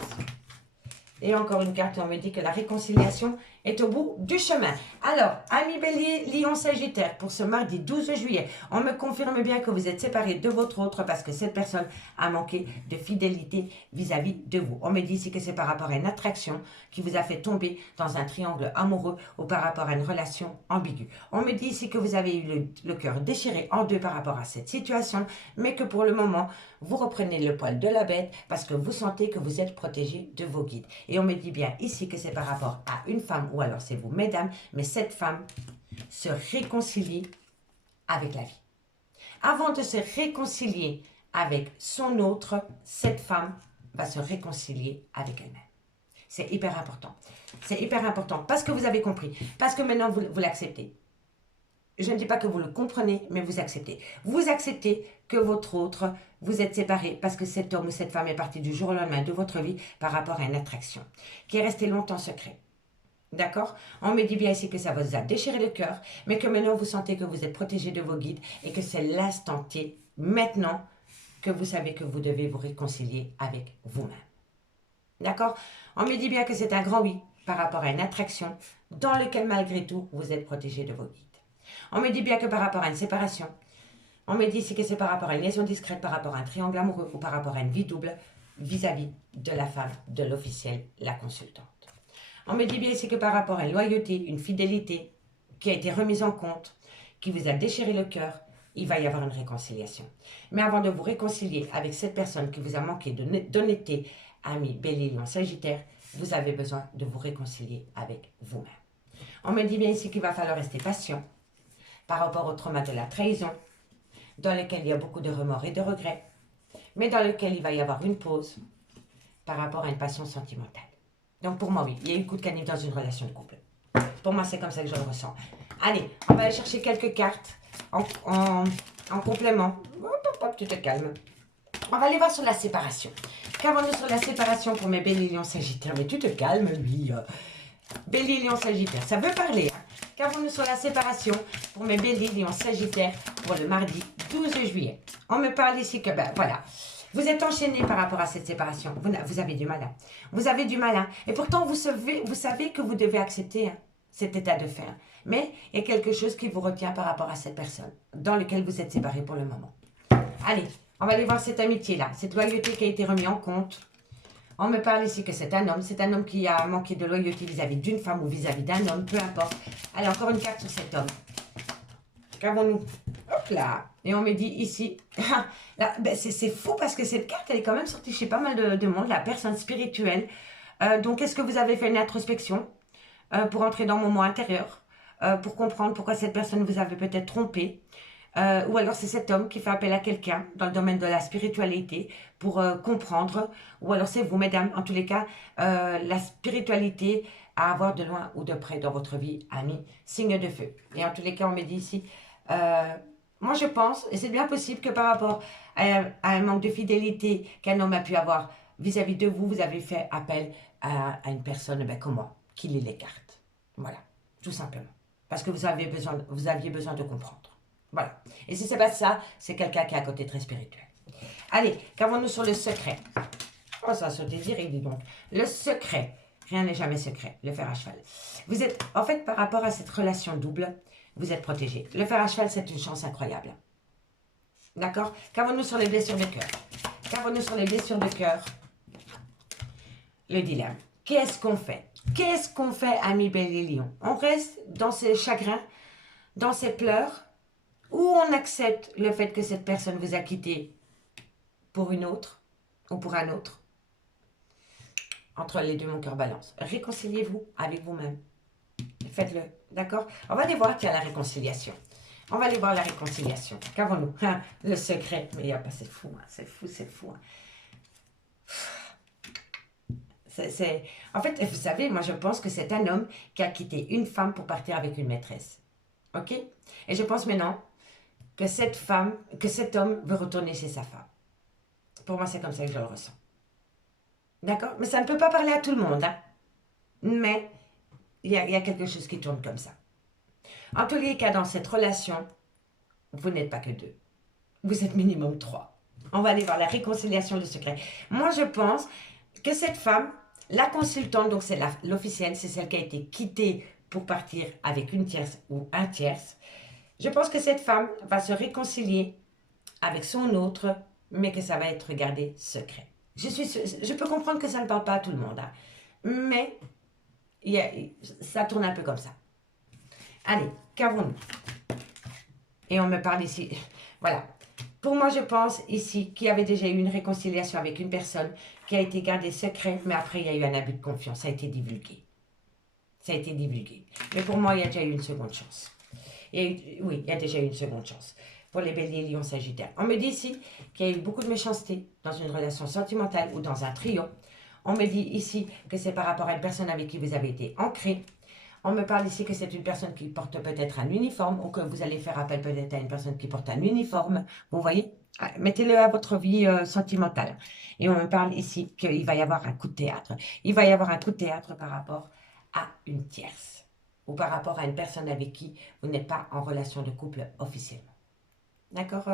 Et encore une carte, on me dit que la réconciliation est au bout du chemin. Alors, amis Bélier, Lion, Sagittaire, pour ce mardi 12 juillet, on me confirme bien que vous êtes séparés de votre autre parce que cette personne a manqué de fidélité vis-à-vis de vous. On me dit ici que c'est par rapport à une attraction qui vous a fait tomber dans un triangle amoureux ou par rapport à une relation ambiguë. On me dit ici que vous avez eu le cœur déchiré en deux par rapport à cette situation, mais que pour le moment, vous reprenez le poil de la bête parce que vous sentez que vous êtes protégé de vos guides. Et on me dit bien ici que c'est par rapport à une femme, ou alors c'est vous, mesdames, mais cette femme se réconcilie avec la vie. Avant de se réconcilier avec son autre, cette femme va se réconcilier avec elle-même. C'est hyper important. C'est hyper important parce que vous avez compris, parce que maintenant vous l'acceptez. Je ne dis pas que vous le comprenez, mais vous acceptez. Vous acceptez que votre autre, vous êtes séparés parce que cet homme ou cette femme est parti du jour au lendemain de votre vie par rapport à une attraction qui est restée longtemps secret. D'accord? On me dit bien ici que ça vous a déchiré le cœur, mais que maintenant vous sentez que vous êtes protégé de vos guides et que c'est l'instant T, maintenant, que vous savez que vous devez vous réconcilier avec vous-même. D'accord? On me dit bien que c'est un grand oui par rapport à une attraction dans lequel malgré tout vous êtes protégé de vos guides. On me dit bien que par rapport à une séparation, on me dit ici que c'est par rapport à une liaison discrète, par rapport à un triangle amoureux ou par rapport à une vie double vis-à-vis de la femme, de l'officiel, la consultante. On me dit bien ici que par rapport à une loyauté, une fidélité qui a été remise en compte, qui vous a déchiré le cœur, il va y avoir une réconciliation. Mais avant de vous réconcilier avec cette personne qui vous a manqué d'honnêteté, ami Bélier, Lion, Sagittaire, vous avez besoin de vous réconcilier avec vous-même. On me dit bien ici qu'il va falloir rester patient par rapport au trauma de la trahison, dans lequel il y a beaucoup de remords et de regrets, mais dans lequel il va y avoir une pause par rapport à une passion sentimentale. Donc pour moi, oui, il y a eu coup de canif dans une relation de couple. Pour moi, c'est comme ça que je le ressens. Allez, on va aller chercher quelques cartes en complément. Hop, hop, hop, tu te calmes. On va aller voir sur la séparation. Qu'avons-nous sur la séparation pour mes Bélier, Lion, Sagittaire? Mais tu te calmes, lui. Bélier, Lion, Sagittaire, ça veut parler. Hein. Qu'avons-nous sur la séparation pour mes Bélier, Lion, Sagittaire pour le mardi 12 juillet? On me parle ici que, ben voilà, vous êtes enchaîné par rapport à cette séparation. Vous avez du mal. Hein. Vous avez du mal. Hein. Et pourtant, vous savez que vous devez accepter hein, cet état de fait. Hein. Mais il y a quelque chose qui vous retient par rapport à cette personne dans lequel vous êtes séparés pour le moment. Allez, on va aller voir cette amitié-là, cette loyauté qui a été remise en compte. On me parle ici que c'est un homme qui a manqué de loyauté vis-à-vis d'une femme ou vis-à-vis d'un homme, peu importe. Allez, encore une carte sur cet homme. Qu'avons-nous? Hop là. Et on me dit ici, ben c'est fou parce que cette carte, elle est quand même sortie chez pas mal de monde, la personne spirituelle. Donc, est-ce que vous avez fait une introspection pour entrer dans mon moi intérieur, pour comprendre pourquoi cette personne vous avait peut-être trompé? Ou alors c'est cet homme qui fait appel à quelqu'un dans le domaine de la spiritualité pour comprendre, ou alors c'est vous, mesdames, en tous les cas, la spiritualité à avoir de loin ou de près dans votre vie, amis, signe de feu. Et en tous les cas, on me dit ici, moi je pense, et c'est bien possible que par rapport à un manque de fidélité qu'un homme a pu avoir vis-à-vis de vous, vous avez fait appel à une personne ben, comme moi, qui lit les cartes. Voilà, tout simplement. Parce que vous aviez besoin de comprendre. Voilà. Et si c'est pas ça, c'est quelqu'un qui est à côté très spirituel. Allez, qu'avons-nous sur le secret? Oh, ça a sauté direct, dis donc. Le secret. Rien n'est jamais secret. Le fer à cheval. Vous êtes, en fait, par rapport à cette relation double, vous êtes protégé. Le fer à cheval, c'est une chance incroyable. D'accord? Qu'avons-nous sur les blessures de cœur? Qu'avons-nous sur les blessures de cœur? Le dilemme. Qu'est-ce qu'on fait? Qu'est-ce qu'on fait, amis Bélier Lion? On reste dans ses chagrins, dans ses pleurs, ou on accepte le fait que cette personne vous a quitté pour une autre ou pour un autre. Entre les deux, mon cœur balance. Réconciliez-vous avec vous-même. Faites-le, d'accord? On va aller voir qu'il y a la réconciliation. On va aller voir la réconciliation. Qu'avons-nous? Le secret. Mais il n'y a pas, c'est fou, hein, c'est fou, c'est fou. Hein. En fait, vous savez, moi je pense que c'est un homme qui a quitté une femme pour partir avec une maîtresse. Ok? Et je pense maintenant que cet homme veut retourner chez sa femme. Pour moi, c'est comme ça que je le ressens. D'accord? Mais ça ne peut pas parler à tout le monde. Hein? Mais il y a quelque chose qui tourne comme ça. En tous les cas, dans cette relation, vous n'êtes pas que deux. Vous êtes minimum 3. On va aller voir la réconciliation du secret. Moi, je pense que cette femme, la consultante, donc c'est l'officielle, c'est celle qui a été quittée pour partir avec une tierce ou un tierce. Je pense que cette femme va se réconcilier avec son autre, mais que ça va être gardé secret. Je peux comprendre que ça ne parle pas à tout le monde, hein, mais ça tourne un peu comme ça. Allez, qu'avons-nous? Et on me parle ici, voilà. Pour moi, je pense ici qu'il y avait déjà eu une réconciliation avec une personne qui a été gardée secret, mais après, il y a eu un abus de confiance, ça a été divulgué. Ça a été divulgué. Mais pour moi, il y a déjà eu une seconde chance. Oui, il y a déjà eu une seconde chance pour les Béliers, Lions, Sagittaires. On me dit ici qu'il y a eu beaucoup de méchanceté dans une relation sentimentale ou dans un trio. On me dit ici que c'est par rapport à une personne avec qui vous avez été ancré. On me parle ici que c'est une personne qui porte peut-être un uniforme ou que vous allez faire appel peut-être à une personne qui porte un uniforme. Vous voyez? Mettez-le à votre vie sentimentale. Et on me parle ici qu'il va y avoir un coup de théâtre. Il va y avoir un coup de théâtre par rapport à une tierce ou par rapport à une personne avec qui vous n'êtes pas en relation de couple officiellement. D'accord,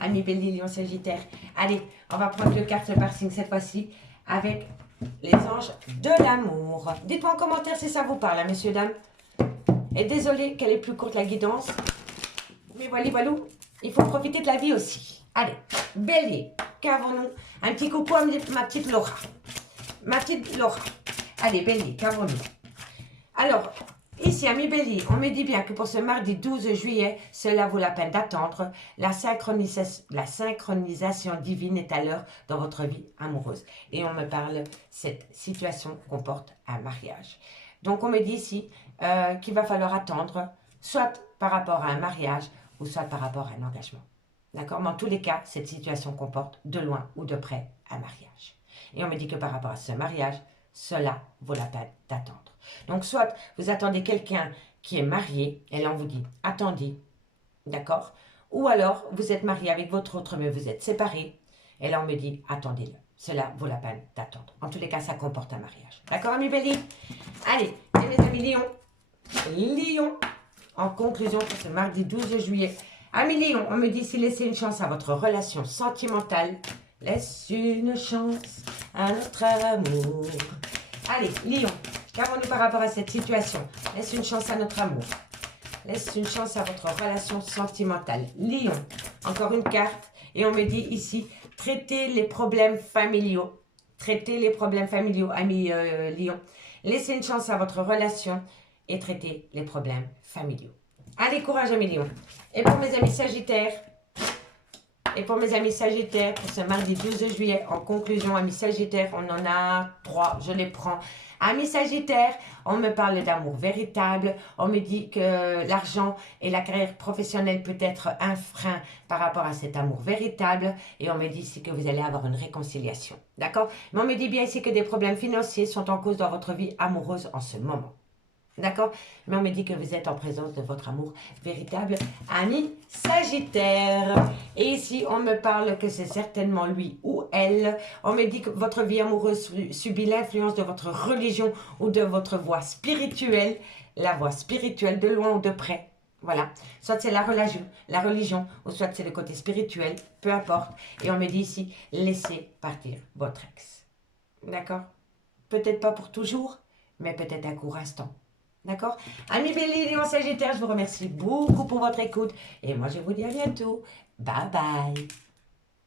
amis Bélier, Lion, Sagittaire. Allez, on va prendre le carte par signe cette fois-ci avec les anges de l'amour. Dites-moi en commentaire si ça vous parle, hein, messieurs, dames. Et désolé qu'elle est plus courte la guidance. Mais voilà, il faut profiter de la vie aussi. Allez, Bélier, qu'avons-nous? Un petit coucou à ma petite Laura. Ma petite Laura. Allez, Bélier, qu'avons-nous? Alors, ici, ami Bélier, on me dit bien que pour ce mardi 12 juillet, cela vaut la peine d'attendre. La synchronisation divine est à l'heure dans votre vie amoureuse. Et on me parle, cette situation comporte un mariage. Donc, on me dit ici qu'il va falloir attendre, soit par rapport à un mariage, ou soit par rapport à un engagement. D'accord? Mais en tous les cas, cette situation comporte de loin ou de près un mariage. Et on me dit que par rapport à ce mariage, cela vaut la peine d'attendre. Donc, soit vous attendez quelqu'un qui est marié, et là on vous dit, attendez, d'accord? Ou alors, vous êtes marié avec votre autre, mais vous êtes séparés, et là on me dit, attendez-le. Cela vaut la peine d'attendre. En tous les cas, ça comporte un mariage. D'accord, amis Bélier? Allez, et mes amis Lion, Lion, en conclusion pour ce mardi 12 juillet. Amis Lion, on me dit, si laissez une chance à votre relation sentimentale, laisse une chance à notre amour. Allez, Lion, qu'avons-nous par rapport à cette situation? Laisse une chance à notre amour. Laisse une chance à votre relation sentimentale. Lion, encore une carte. Et on me dit ici, traitez les problèmes familiaux. Traitez les problèmes familiaux, amis Lion. Laissez une chance à votre relation et traitez les problèmes familiaux. Allez, courage, amis Lion. Et pour mes amis Sagittaires, pour ce mardi 12 juillet, en conclusion, amis Sagittaires, on en a 3, je les prends. Amis Sagittaires, on me parle d'amour véritable, on me dit que l'argent et la carrière professionnelle peut être un frein par rapport à cet amour véritable, et on me dit ici que vous allez avoir une réconciliation, d'accord? Mais on me dit bien ici que des problèmes financiers sont en cause dans votre vie amoureuse en ce moment. D'accord? Mais on me dit que vous êtes en présence de votre amour véritable, ami Sagittaire. Et ici, on me parle que c'est certainement lui ou elle. On me dit que votre vie amoureuse subit l'influence de votre religion ou de votre voie spirituelle. La voie spirituelle de loin ou de près. Voilà. Soit c'est la religion, ou soit c'est le côté spirituel, peu importe. Et on me dit ici, laissez partir votre ex. D'accord? Peut-être pas pour toujours, mais peut-être un court instant. D'accord? Amis Bélier, Lion, Sagittaire, je vous remercie beaucoup pour votre écoute. Et moi, je vous dis à bientôt. Bye bye.